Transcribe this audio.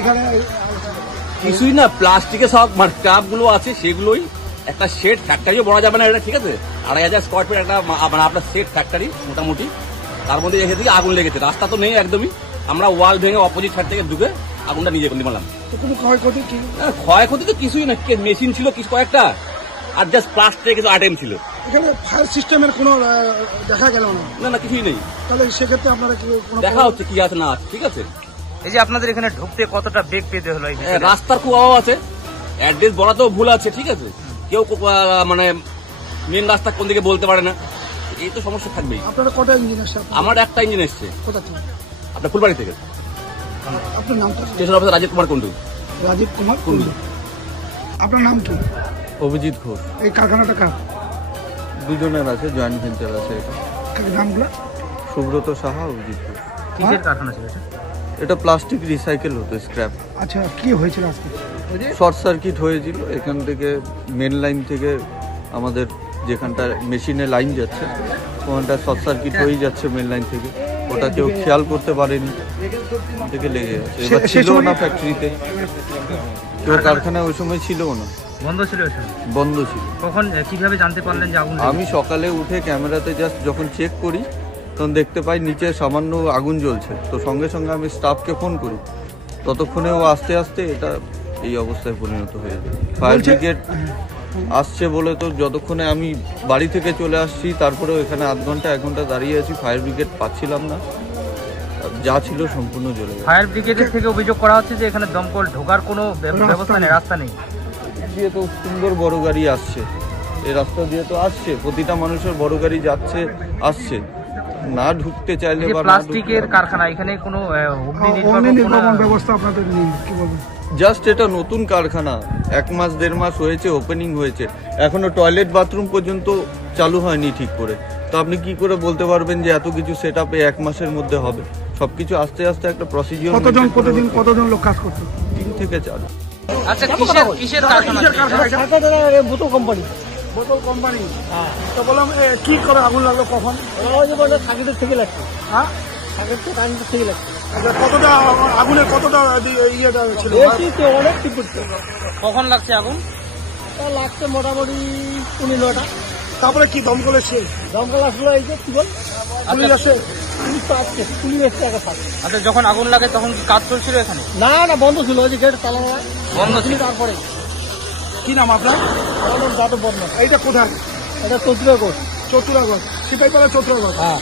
এখানে? কিছুই না, প্লাস্টিকের সব কাপ গুলো আছে, সেগুলোই একটা শেড ফ্যাক্টরিও বলা যাবে না এটা, ঠিক আছে? 2,500 স্কোয়ার ফিট একটা মানে আপনার শেড ফ্যাক্টরি মোটামুটি, তার মধ্যে এসে দিকে আগুন লেগেছে। রাস্তা তো নেই একদমই, আমরা ওয়াল ভেঙে অপোজিট সাইড থেকে ঢুকে আগুনটা নিজে নিলাম। কোনো ক্ষয়ক্ষতি কি? ক্ষয়ক্ষতি তো কিছুই না, মেশিন ছিল কিছু কয়েকটা, আর জাস্ট প্লাস্টিকের কিছু আইটেম ছিল। এখানে ফায়ার সিস্টেমের কোনো দেখা গেল না? না না, কিছুই নেই। তাহলে সেক্ষেত্রে আপনারা কি দেখা হচ্ছে কি আছে না আছে, ঠিক আছে? এই যে আপনাদের এখানে ঢুকতে কতটা বেগ পেতে হলো? রাস্তার খুব অভাব আছে, অ্যাড্রেস বলাতেও ভুল আছে, ঠিক আছে? কেউ মানে মেন রাস্তা কোন দিকে বলতে পারে না, এই তো সমস্যা থাকবেই। আপনারা কটা ইঞ্জিন আসছে? আমার একটা ইঞ্জিন এসছে। কোথা থেকে? আপনার ফুলবাড়ি থেকে। আপনার নাম? Station officer Rajib Kumar Kundu. রাজীব কুমার কুন্ডু। আপনার নাম কি? অভিজিৎ ঘোষ। এই কারখানাটা কার? দুজনের আছে, জয়েন্ট ভেঞ্চার আছে। এটা নামগুলো? সুব্রত সাহা, অভিজিৎ ঘোষ। কিসের কারখানা ছিল এটা? এটা প্লাস্টিক রিসাইকেল হতো, স্ক্র্যাপ। আচ্ছা, কি হয়েছিল আজকে? শর্ট সার্কিট হয়েছিল, এখান থেকে মেন লাইন থেকে আমাদের যেখানটা মেশিনে লাইন যাচ্ছে ওখানটা শর্ট সার্কিট হয়ে যাচ্ছে মেন লাইন থেকে, ওটা কেউ খেয়াল করতে পারেনি, থেকে লেগে গেছে। এবার ছিল না ফ্যাক্টরিতে কেউ, কারখানায় ওই সময় ছিল না, বন্ধ ছিল? বন্ধ ছিল। কখন কিভাবে জানতে পারলেন যে আগুন? আমি সকালে উঠে ক্যামেরাতে জাস্ট যখন চেক করি তখন দেখতে পাই নিচে সামান্য আগুন জ্বলছে, তো সঙ্গে সঙ্গে আমি স্টাফকে ফোন করি, ততক্ষণে ও আস্তে আস্তে এটা এই অবস্থায় পরিণত হয়ে যায়। ফায়ার ব্রিগেড আসছে বলে তো যতক্ষণে আমি বাড়ি থেকে চলে আসছি, তারপরেও এখানে আধ ঘন্টা 1 ঘন্টা দাঁড়িয়ে আছি, ফায়ার ব্রিগেড পাচ্ছিলাম না, যা ছিল সম্পূর্ণ জ্বলে গেছে। ফায়ার ব্রিগেডের থেকে অভিযোগ করা হচ্ছে যে এখানে দমকল ঢোকার কোনো ব্যবস্থা নেই, রাস্তা নেই। দিয়ে তো সুন্দর বড় গাড়ি আসছে, এই রাস্তা দিয়ে তো আসছে, প্রতিটা মানুষের বড় গাড়ি যাচ্ছে আসছে, না ঢুকতে চাইলে বা প্লাস্টিকের কারখানা, এখানে কোনো অগ্নি নির্বাপন ব্যবস্থা আপনাদের নেই, কি বলবেন? জাস্ট এটা নতুন কারখানা, 1 মাস 1.5 মাস হয়েছে ওপেনিং হয়েছে, এখনো টয়লেট বাথরুম পর্যন্ত চালু হয়নি ঠিক করে, তো আপনি কি করে বলতে পারবেন যে এত কিছু সেট আপে 1 মাসের মধ্যে হবে? সবকিছু আস্তে আস্তে একটা প্রসিডিউর। কতজন লোক কাজ করতো? 3 থেকে 4। আচ্ছা, কিসের কারখানা? বোতল কোম্পানি। বোতল কোম্পানি। তো বললাম কি করে আগুন লাগলো কখন? সার্কিটের থেকে লাগছে। হ্যাঁ, সার্কিট তো কারেন্টের থেকে লাগছে। কতটা আগুনের কতটা ইয়েটা ছিল? অনেক তীব্র। কখন লাগছে আগুন? লাগছে মোটামুটি 9টা। তারপরে কি দমকল এসে? দমকল আসলো, এই যে কি বল পুলিশ আসে, পুলিশ তো আসছে, পুলিশ এসছে আগে থাকে। আচ্ছা, যখন আগুন লাগে তখন কি কাজ চলছিল এখানে? না না, বন্ধ ছিল, ওই যে গেট তালা বন্ধ ছিল। তারপরে কি নাম আপনার? আমার নাম যাদব বর্মন। এইটা কোথায়? এটা চতুরাগড়। চতুরাগড়, সিপাহীপাড়া চতুরাগড়। হ্যাঁ।